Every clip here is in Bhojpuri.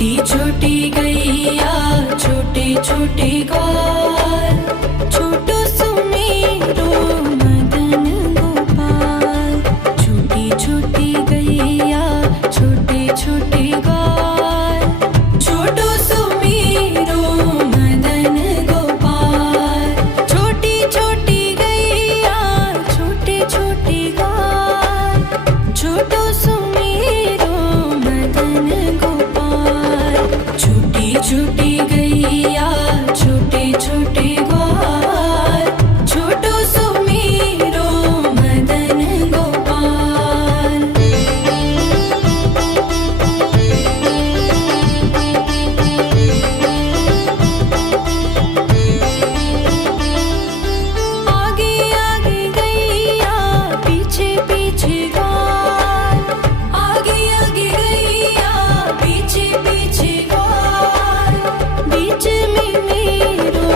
छोटी छोटी गैया छोटे छोटे ग्वाल, छोटो सुमेरो मदन गोपाल। छोटी छोटी गैया छोटे छोटे ग्वाल, छोटो सुमेरो मदन गोपाल। छोटी छोटी गैया छोटे छोटे ग्वाल, छोटो सुमेरो मदन गोपाल। छोटी छोटी गैया छोटे छोटे ग्वाल, छोटो सुमेरो मदन गोपाल। आगे आगे गैया पीछे पीछे ग्वाल, आगे आगे गैया पीछे पीछे ग्वाल। बीच में मेरो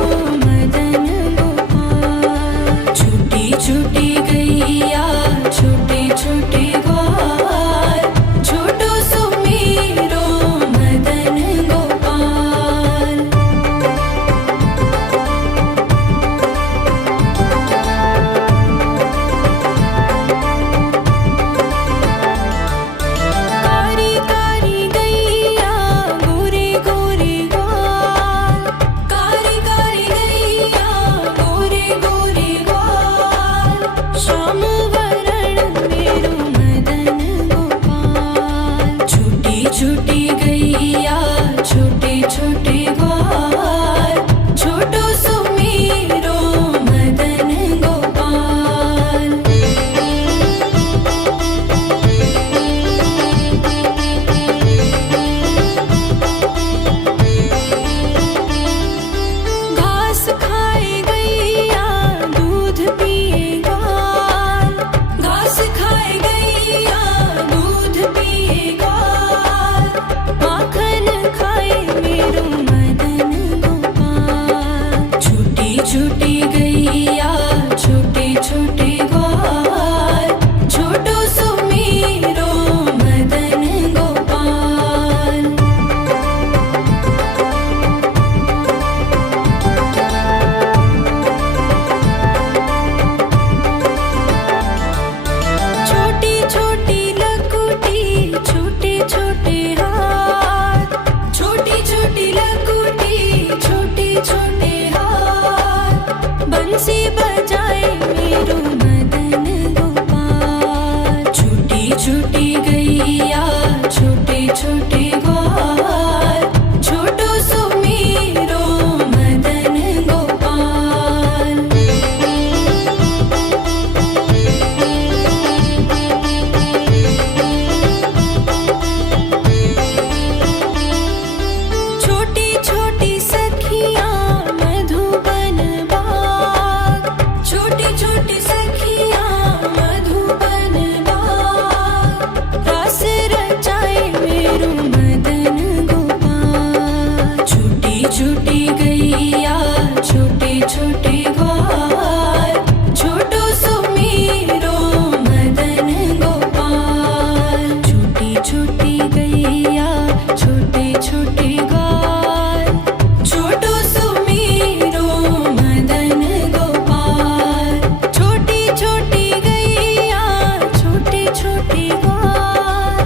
मदन गोपाल। छोटी छोटी गैया छोटे छोटे ग्वाल, छोटो सुमेरो मदन गोपाल। कारी कारी गैया गोरे गोरे ग्वाल, कारी कारी गैया गोरे गोरे ग्वाल। श्याम वरण मेरो मदन गोपाल। छोटी छोटी गैया छोटे छोटे ग्वाल, छोटो सुमेरो मदन गोपाल। घास खाए गैया दूध पिए ग्वाल, घास खाए गैया दूध पिए ग्वाल। माखन खाए मेरो मदन गोपाल। छोटी छोटी गैया छोटे छोटे ग्वाल, छोटो सुमेरो मदन गोपाल। छोटी छोटी लकुटी छोटे छोटे हाथ, छोटी छोटी लकुटी छोटे छोटे हाथ। बंसी बजाए मेरो मदन गोपाल। छोटी छोटी गैया छोटे छोटे ग्वाल, छोटो सुमेरो मदन गोपाल। छोटी छोटी सखियाँ मधुबन बाग, छोटी छोटी सखियाँ मधुबन बाग। रास रचाए मेरो मदन गोपाल। छोटी छोटी गैया छोटे छोटे ग्वाल, छोटो सुमेरो मदन गोपाल। छोटी छोटी गैया छोटे छोटे ग्वाल, छोटो सुमेरो मदन गोपाल। छोटी छोटी गैया छोटे छोटे ग्वाल,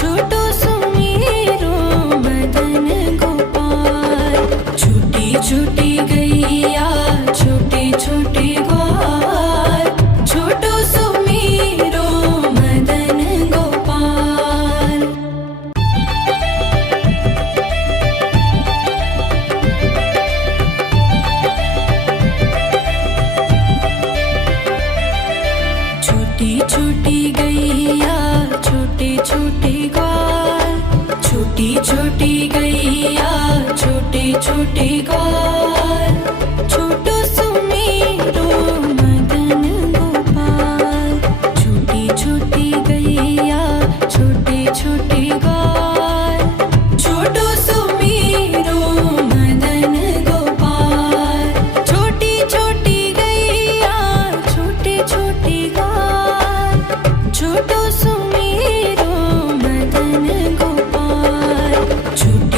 छोटो सुमेरो मदन गोपाल। छोटी छोटी गैया छोटे छोटे ग्वाल, छोटो सुमेरो मदन गोपाल। छोटी छोटी गैया छोटे छोटे ग्वाल, छोटी छोटी गैया छोटे छोटे ग्वाल, छोटो सुमेरो मदन गोपाल। छोटी छोटी गैया छोटे छोटे ग्वाल, छोटो सुमेरो मदन गोपाल। छोटी छोटी गैया छोटे छोटे ग्वाल, छोटो सुमेरो मदन गोपाल। छोटी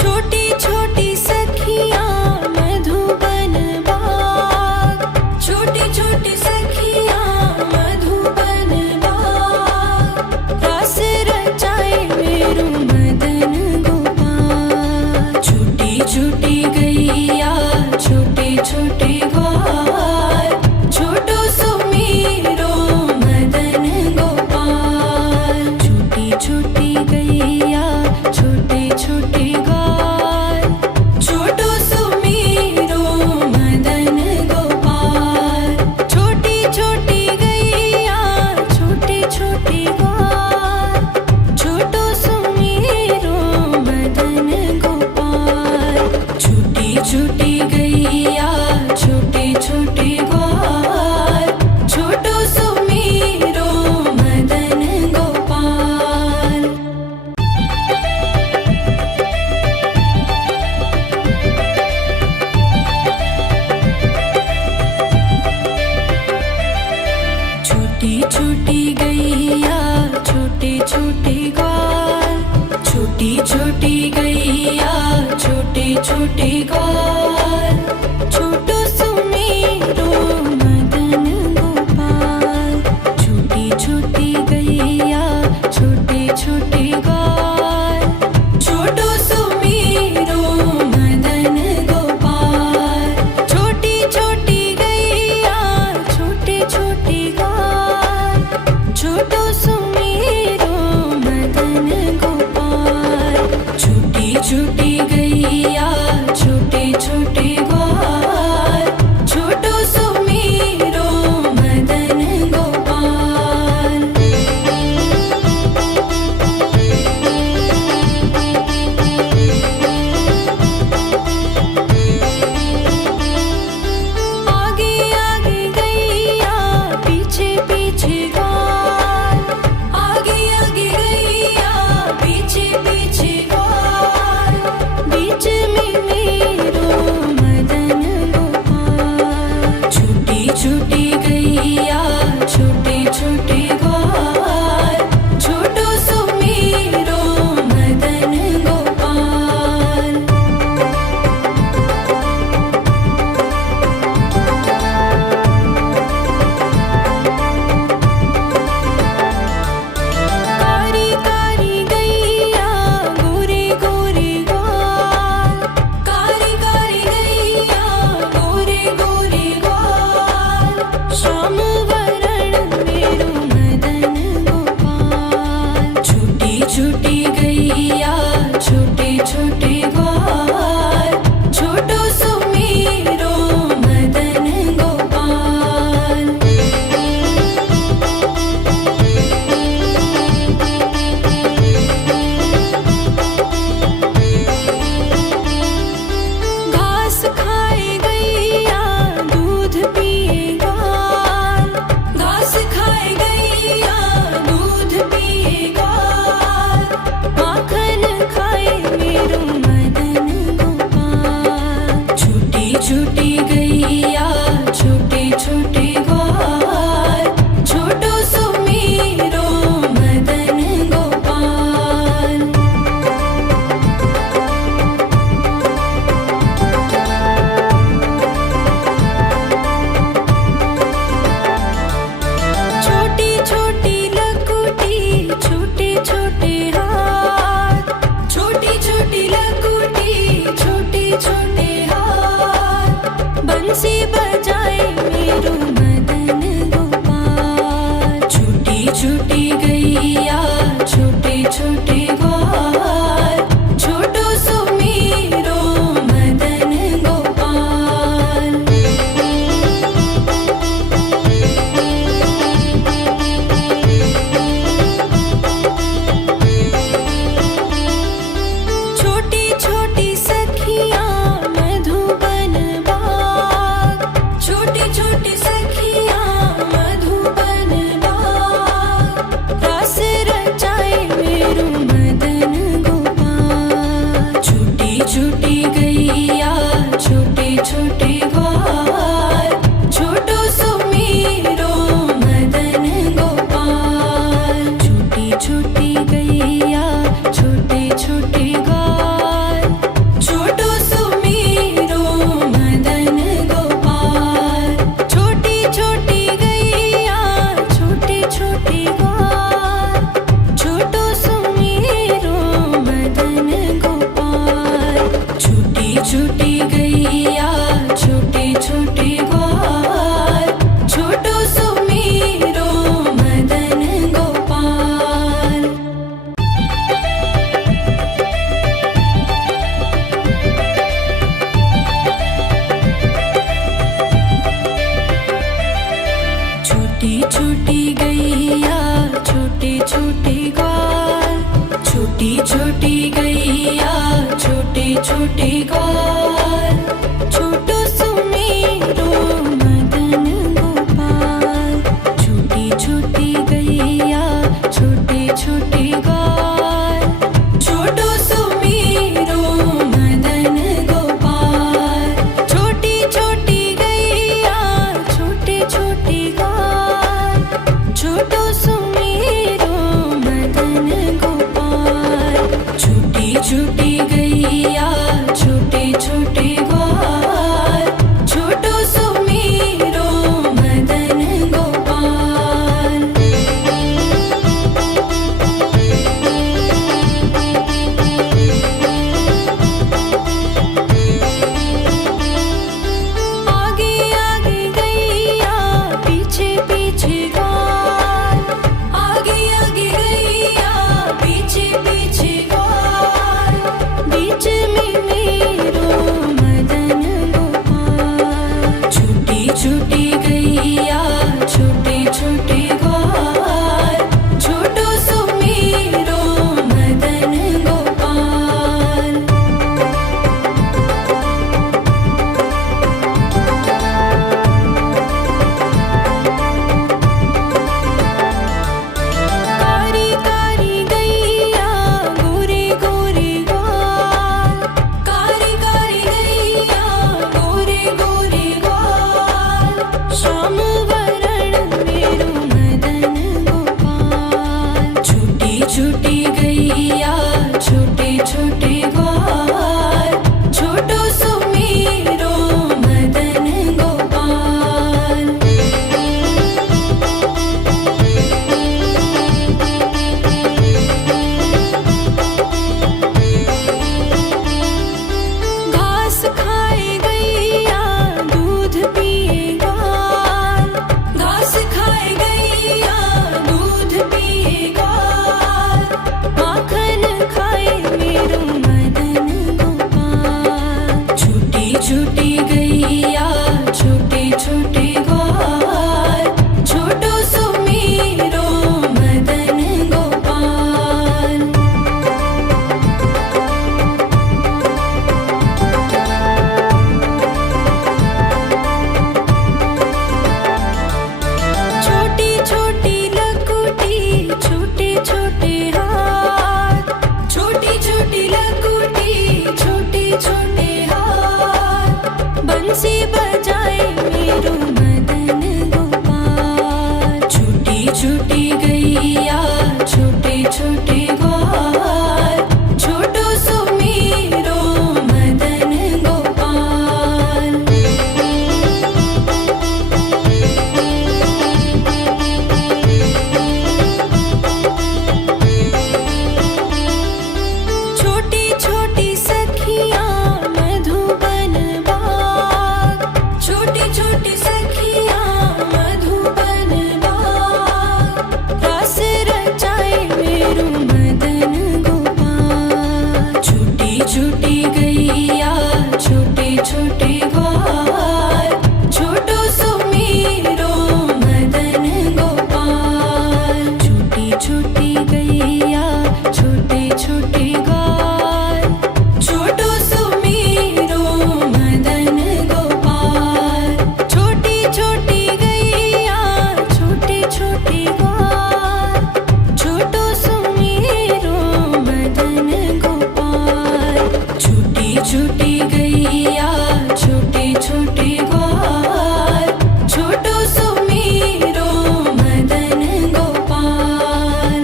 छोटी छोटी सखियाँ मधुबन बाग, छोटी छोटी सखियाँ मधुबन बाग, रास रचाए मेरू मदन गोपाल। छोटी छोटी गैया छोटे छोटे ग्वाल, छोटो सुमीरो मदन गोपाल। छोटी छोटी गैया छोटे छोटे ग्वाल, छोटो सुमीरो मदन गोपाल। छोटी छोटी गैया छोटे छोटे ग्वाल, छोटो सुमीरो मदन गोपाल। छोटी छोटी गैया छोटे छोटे ग्वाल, छोटो सुमीरो मदन गोपाल। छोटी छोटी गैया छोटे छोटे ग्वाल, छोटी छोटी गैया छोटे छोटे ग्वाल, छोटो सुमीरो मदन गोपाल। छोटी छोटी गैया छोटे छोटे ग्वाल, छोटो सुमीरो मदन गोपाल। छोटी छोटी गैया छोटे छोटे ग्वाल, छोटो सुमीरो मदन गोपाल। छोटी छोटी गैया छोटे छोटे ग्वाल, छोटो सुमीरो मदन गोपाल। आगे आगे गैया पीछे पीछे ग्वाल, आगे आगे गैया पीछे पीछे ग्वाल, छोटे ग्वाल, छोटो सुमेरो मदन गोपाल। छोटी छोटी गैया छोटे छोटे ग्वाल, छोटो सुमेरो मदन गोपाल। छोटी छोटी गैया छोटे छोटे ग्वाल, छोटो सुमेरो मदन गोपाल। छोटी छोटी गैया छोटे छोटे ग्वाल, छोटो सुमेरो मदन गोपाल। आगे आगे गैया पीछे पीछे ग्वाल, आगे आगे गैया पीछे पीछे ग्वाल। बीच में मेरो मदन गोपाल। छोटी छोटी गैया छोटे छोटे ग्वाल, छोटो सुमेरो मदन गोपाल। कारी कारी गैया गोरे गोरे ग्वाल, कारी कारी गैया गोरे गोरे ग्वाल। श्याम वरण मेरो मदन गोपाल। छोटी छोटी गैया छोटे छोटे ग्वाल, छोटो सुमेरो मदन गोपाल। घास खाए गैया दूध पिए ग्वाल, घास खाए गैया दूध पिए ग्वाल। माखन खाए मेरो मदन गोपाल। छोटी छोटी गैया छोटे छोटे ग्वाल, छोटो सुमेरो मदन गोपाल। छोटी छोटी लकुटी छोटे छोटे हाथ, छोटी छोटी लकुटी छोटे छोटे हाथ। बंसी बजाए मेरो मदन गोपाल। छोटी छोटी गैया छोटे छोटे ग्वाल, छोटो सुमेरो मदन गोपाल। छोटी छोटी सखियाँ मधुबन बाग, छोटी छोटी सखियाँ मधुबन बाग। रास रचाए मेरो मदन गोपाल। छोटी छोटी गैया छोटे छोटे ग्वाल, छोटो सुमेरो मदन गोपाल। छोटी छोटी गैया छोटे छोटे ग्वाल, छोटो सुमेरो मदन गोपाल। छोटी छोटी गैया छोटे छोटे ग्वाल, छोटो सुमेरो मदन गोपाल। छोटी छोटी गैया छोटे छोटे ग्वाल, छोटो सुमेरो मदन गोपाल।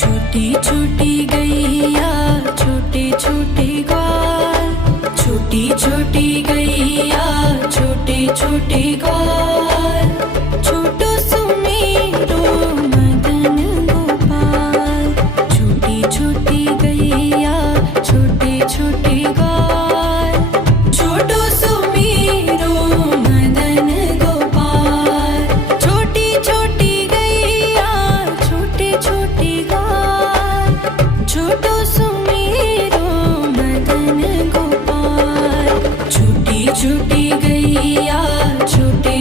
छोटी छोटी गैया छोटे छोटे ग्वाल, छोटी छोटी गैया छोटे छोटे ग्वाल, छोटो सुमेरो मदन गोपाल। छोटी छोटी गैया छोटे छोटे ग्वाल, छोटो सुमेरो मदन गोपाल। छोटी छोटी गैया छोटे छोटे ग्वाल, छोटो सुमेरो मदन गोपाल। छोटी छोटी गैया छोटे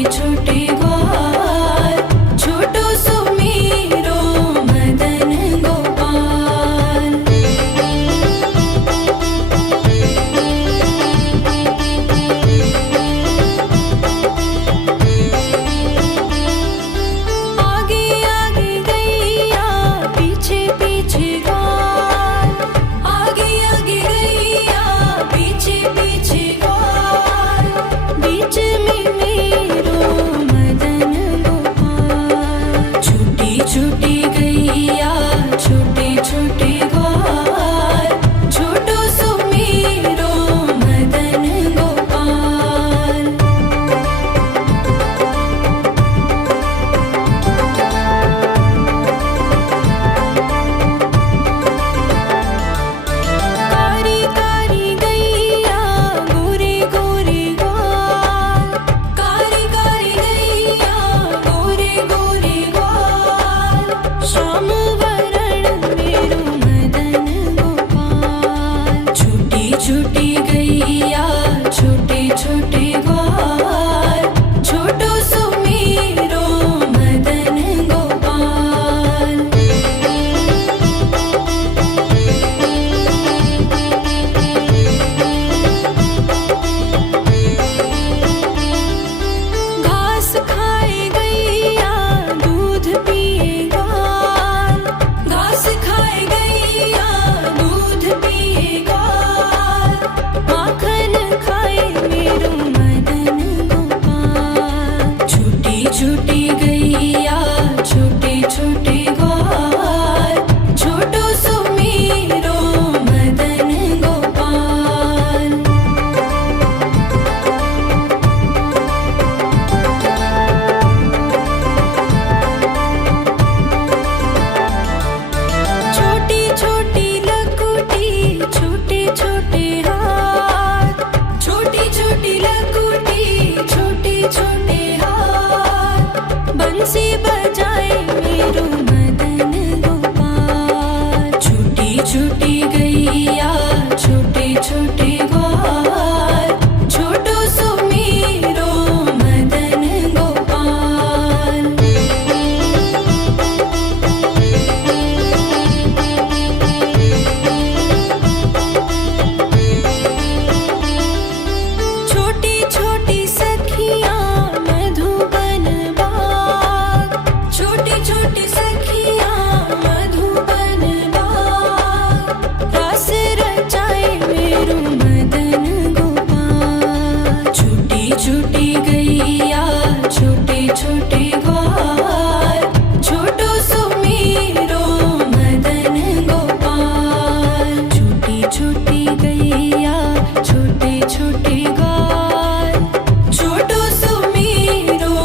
छोटी गैया छोटे छोटे ग्वाल, छोटो सुमेरो मदन गोपाल। छोटी छोटी लकुटी छोटे छोटे हाथ, छोटी छोटी लकुटी छोटे छोटे हाथ, बंसी बजाए मेरो मदन गोपाल। छोटी छोटी गैया छोटे छोटे ग्वाल, छोटो सुमेरो मदन गोपाल। छोटी छोटी सखियाँ मधुबन बाग, छोटी छोटी सखियाँ मधुबन बाग, रास रचाए मेरो मदन गोपाल। छोटी छोटी गैया छोटे छोटे ग्वाल, छोटो सुमेरो मदन गोपाल। छोटी छोटी गैया छोटे छोटे ग्वाल, छोटो सुमेरो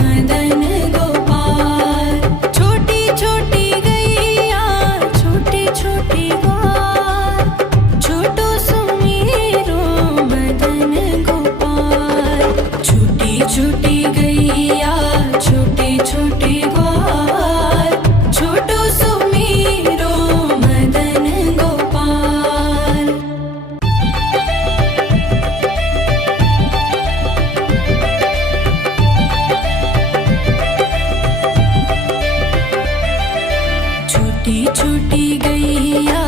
मदन गोपाल। छोटी छोटी गैया छोटे छोटे ग्वाल, छोटो सुमेरो मदन गोपाल। छोटी छोटी गैया छोटे छोटे ग्वाल, छोटो सुमेरो मदन गोपाल। छोटी छोटी गैया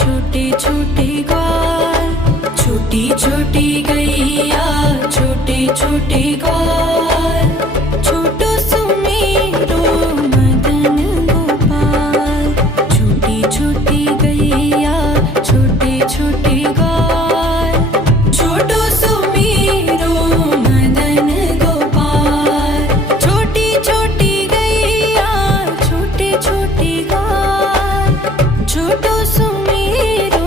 छोटे छोटे ग्वाल, छोटी छोटी गैया छोटे छोटे ग्वाल, छोटो सुमेरो मदन गोपाल। छोटी छोटी गैया छोटे छोटे ग्वाल, छोटो सुमेरो मदन गोपाल। छोटी छोटी गैया छोटे छोटे ग्वाल, छोटो सुमेरो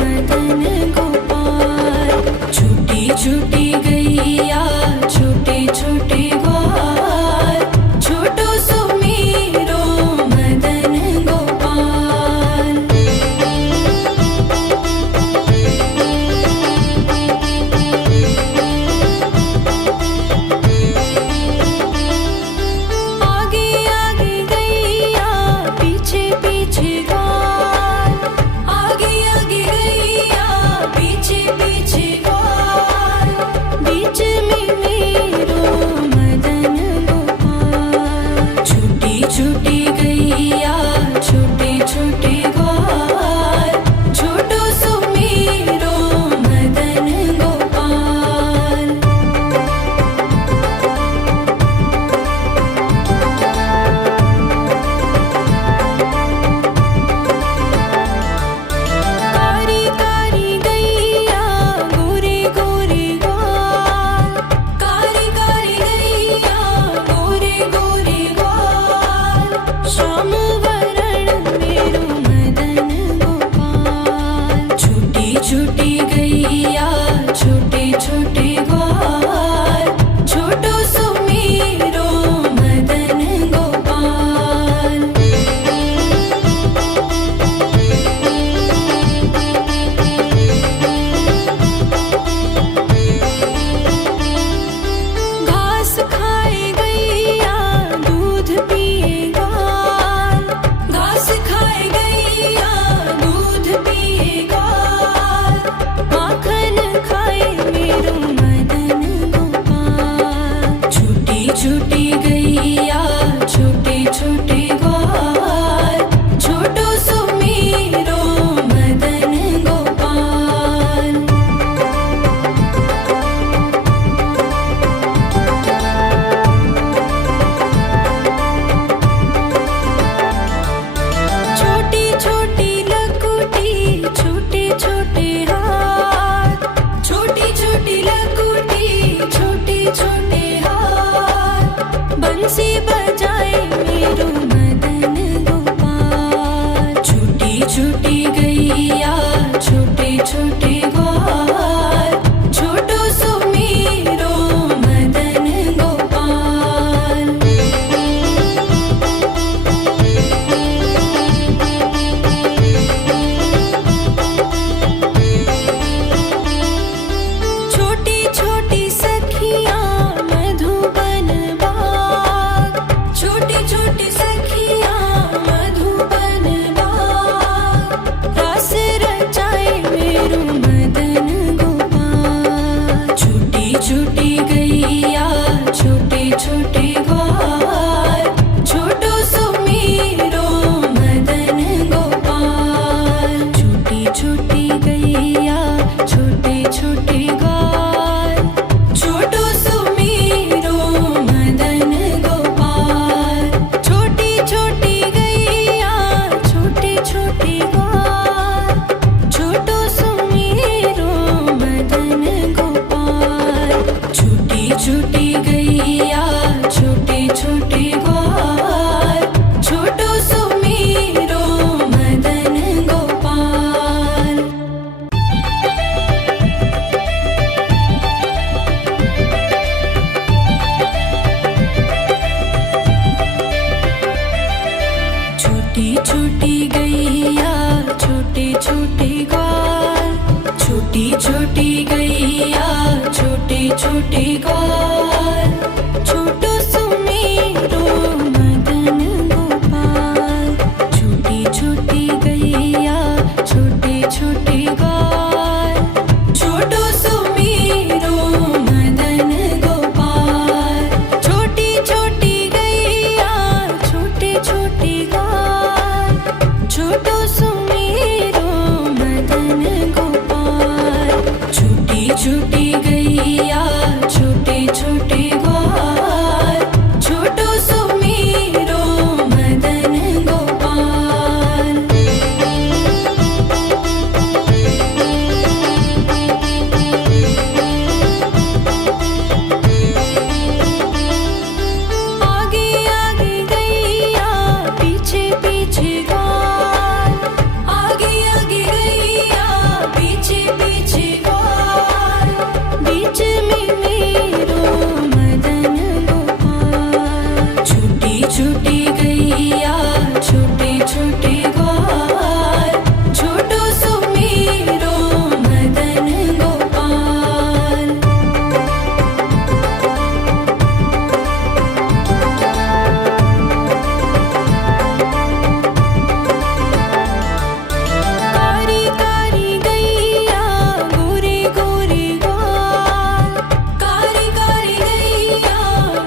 मदन गोपाल। छोटी छोटी गैया छोटे छोटे ग्वाल, छोटो सुमेरो मदन गोपाल। आगे आगे गैया पीछे पीछे ग्वाल, आगे आगे गैया पीछे पीछे ग्वाल, बीच में मेरो मदन गोपाल। छोटी छोटी गैया छोटे छोटे ग्वाल, छोटो सुमेरो मदन गोपाल। कारी कारी गैया गोरे गोरे ग्वाल, कारी कारी गैया गोरे गोरे ग्वाल, श्याम वरण मेरो मदन गोपाल। छोटी छोटी गैया छोटे छोटे ग्वाल, छोटो सुमेरो मदन गोपाल। घास खाए गैया दूध पिए ग्वाल, घास खाए गैया दूध पिए ग्वाल, माखन खाए मेरो मदन गोपाल। छोटी छोटी गैया छोटे छोटे ग्वाल, छोटो सुमेरो मदन गोपाल। छोटी छोटी लकुटी छोटे छोटे हाथ, छोटी छोटी लकुटी छोटे छोटे हाथ, छोटे ग्वाल, छोटो सुमेरो मदन गोपाल। छोटी छोटी गैया छोटे छोटे ग्वाल, छोटो सुमेरो मदन गोपाल। छोटी छोटी गैया छोटे छोटे ग्वाल, छोटो सुमेरो मदन गोपाल। छोटी छोटी गैया छोटे छोटे ग्वाल, छोटो सुमेरो मदन गोपाल। आगे आगे गैया पीछे पीछे ग्वाल, आगे आगे गैया पीछे पीछे ग्वाल। बीच में मेरो मदन गोपाल। छोटी छोटी गैया छोटे छोटे ग्वाल, छोटो सुमेरो मदन गोपाल। कारी कारी गैया गोरे गोरे ग्वाल, कारी कारी गैया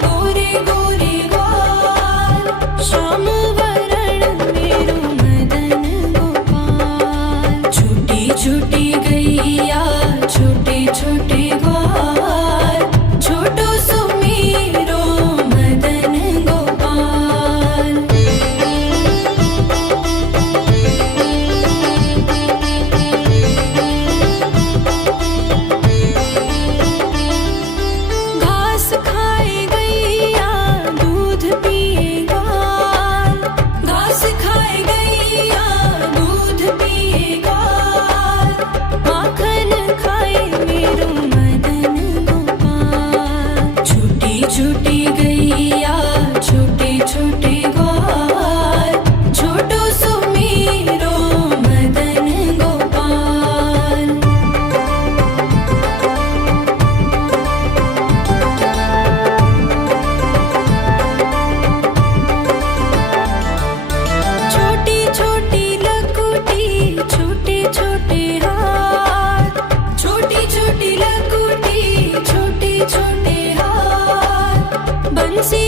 गोरे गोरे ग्वाल। श्याम वरण मेरो मदन गोपाल। छोटी छोटी गैया छोटे छोटे ग्वाल, छोटो सुमेरो मदन गोपाल। घास खाए गैया दूध पिए ग्वाल, घास खाए गैया दूध पिए ग्वाल। माखन खाए मेरो मदन गोपाल। छोटी छोटी गैया छोटे छोटे ग्वाल, छोटो सुमेरो मदन गोपाल। छोटी छोटी लकुटी छोटे छोटे हाथ, छोटी छोटी लकुटी छोटे छोटे हाथ। बंसी